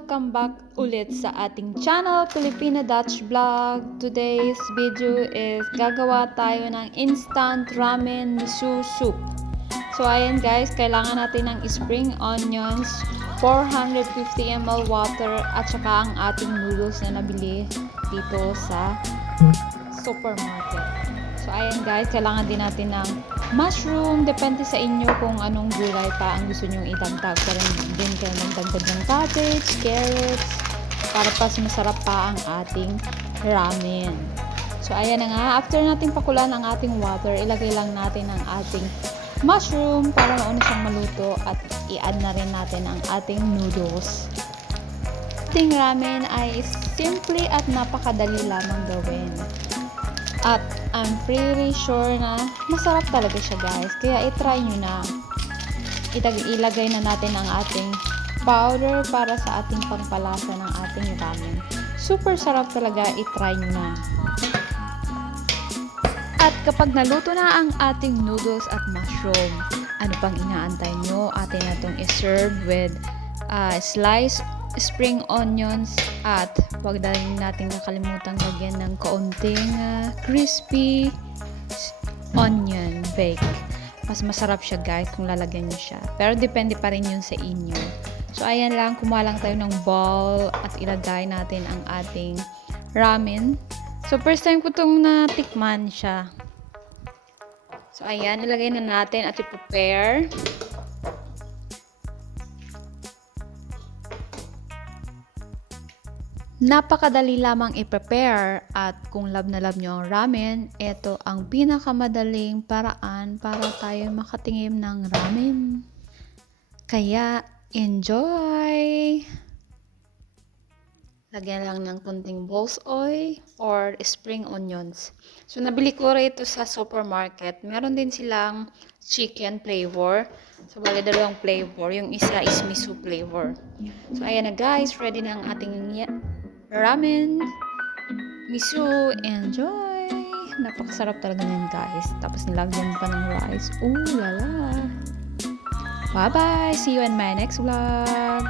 welcome back ulit sa ating channel, Filipina Dutch Vlog. Today's video is gagawa tayo ng instant ramen miso soup. So ayan guys, kailangan natin ng spring onions, 450 ml water, at saka ang ating noodles na nabili dito sa supermarket. So ayan guys, kailangan din natin ng mushroom, depende sa inyo kung anong gulay pa ang gusto nyong idagdag. Pero din kayo magdagdag ng cabbage, carrots, para mas masarap pa ang ating ramen. So ayan na nga, after natin pakulan ang ating water, ilagay lang natin ang ating mushroom para mauna siyang maluto, at i-add na rin natin ang ating noodles. Ating ramen ay simple at napakadali lamang gawin. At I'm pretty sure na masarap talaga siya guys. Kaya i-try nyo na. Ilagay na natin ang ating powder para sa ating pangpalasa ng ating ramen. Super sarap talaga, i-try nyo na. At kapag naluto na ang ating noodles at mushroom, ano pang inaantay nyo? Atin na itong i-serve with sliced spring onions, at wag na rin natin nakalimutan lagyan ng kaunting crispy onion bake. Mas masarap siya guys kung lalagyan nyo siya, pero depende pa rin yun sa inyo. So ayan lang, kumuha lang tayo ng bowl at ilagay natin ang ating ramen. So first time ko itong natikman siya. So ayan, ilagay na natin at i-prepare. Napakadali lamang i-prepare, at kung love na love nyo ang ramen, ito ang pinakamadaling paraan para tayo makatingin ng ramen. Kaya, enjoy! Lagyan lang ng kunting balls oil or spring onions. So, nabili ko rin ito sa supermarket. Meron din silang chicken flavor. So, bali dalawang flavor. Yung isa is miso flavor. So, ayan na guys. Ready na ang ating ramen miso. Enjoy! Napakasarap talaga yan guys. Tapos nilagyan pa ng rice. Ooh lala! Bye bye! See you in my next vlog!